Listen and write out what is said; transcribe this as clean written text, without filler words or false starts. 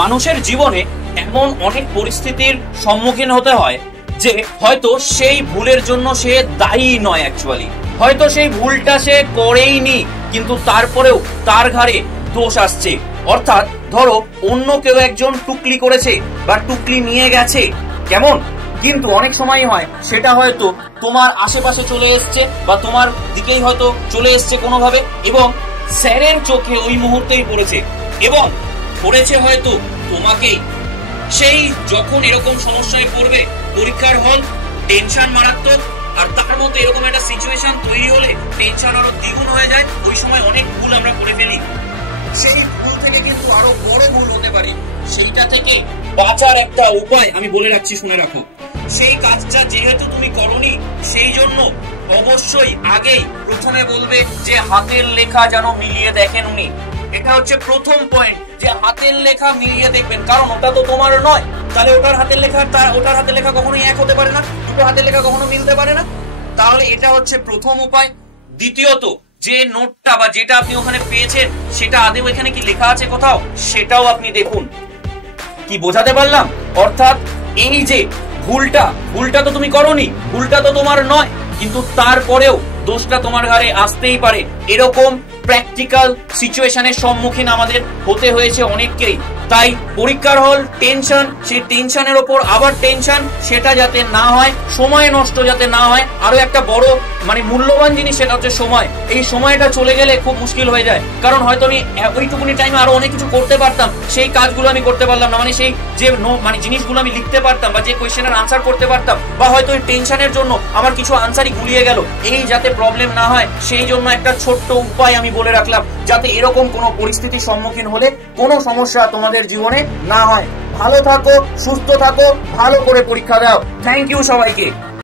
মানুষের জীবনে এমন অনেক পরিস্থিতির সম্মুখীন হতে হয় যে হয়তো সেই ভুলের জন্য সে দায়ী নয়, অ্যাকচুয়ালি হয়তো সেই ভুলটা সে করেইনি, কিন্তু তারপরেও তার ঘাড়ে দোষ আসছে। অর্থাৎ ধরো অন্য কেউ একজন টুকলি করেছে বা টুকলি নিয়ে গেছে, কেমন, কিন্তু অনেক সময় হয় সেটা হয়তো তোমার আশেপাশে চলে এসছে বা তোমার দিকেই হয়তো চলে এসছে কোনোভাবে, এবং স্যারের চোখে ওই মুহূর্তেই পড়েছে এবং পড়েছে হয়তো তোমাকেই। সেই যখন এরকম সমস্যায় পড়বে, পরীক্ষার হল, টেনশন মারাত্মক, আর তার মধ্যে এরকম একটা সিচুয়েশন তৈরি হলে টেনশন আরো দ্বিগুণ হয়ে যায়। ওই সময় অনেক ভুল আমরা করে ফেলি, সেই ভুল থেকে কিন্তু আরো বড় ভুল হতে পারে। সেইটা থেকে বাঁচার একটা উপায় আমি বলে রাখছি, শুনে রাখো। সেই কাজটা যেহেতু তুমি করনি, সেই জন্য অবশ্যই আগেই প্রথমে বলবে যে হাতের লেখা যেন মিলিয়ে দেখেন উনি। এটা হচ্ছে প্রথম পয়েন্ট, যে হাতের লেখা মিলিয়ে দেখবেন, কারণ ওটা তো তোমার নয়। তাহলে ওটার হাতের লেখা ওটার হাতের লেখা কখনোই এক হতে পারে না, দুটো হাতের লেখা কখনো মিলতে পারে না। তাহলে এটা হচ্ছে প্রথম উপায়। দ্বিতীয়ত, যে নোটটা বা যেটা আপনি ওখানে পেয়েছেন সেটা আদৌ এখানে কি লেখা আছে কোথাও, সেটাও আপনি দেখুন। কি বোঝাতে পারলাম? অর্থাৎ এই যে ভুলটা তো তুমি করোনি, ভুলটা তো তোমার নয়, কিন্তু তারপরেও দোষটা তোমার ঘাড়ে আসতেই পারে। এরকম প্র্যাকটিক্যাল সিচুয়েশনের সম্মুখীন আমাদের হতে হয়েছে অনেককেই। তাই পরীক্ষার হল, টেনশন, সেই টেনশনের ওপর আবার টেনশন, সেটা যাতে না হয়, সময় নষ্ট যাতে না হয়। আরো একটা বড় মূল্যবান জিনিস, সেটা হচ্ছে সময়। এই সময়টা চলে গেলে খুব মুশকিল হয়ে যায়, কারণ হয়তো আমি ওইটুকুনি টাইমে আরো অনেক কিছু করতে পারতাম, সেই কাজগুলো আমি করতে পারলাম না, সেই যে জিনিসগুলো আমি লিখতে পারতাম বা যে কোয়েশ্চেনের আনসার করতে পারতাম, বা হয়তো ওই টেনশনের জন্য আমার কিছু আনসারই গুলিয়ে গেল। এই যাতে প্রবলেম না হয়, সেই জন্য একটা ছোট্ট উপায় আমি বলে রাখলাম, যাতে এরকম কোনো পরিস্থিতির সম্মুখীন হলে কোনো সমস্যা তোমাদের জীবনে না হয়। ভালো থাকো, সুস্থ থাকো, ভালো করে পরীক্ষা দাও। থ্যাংক ইউ সবাইকে।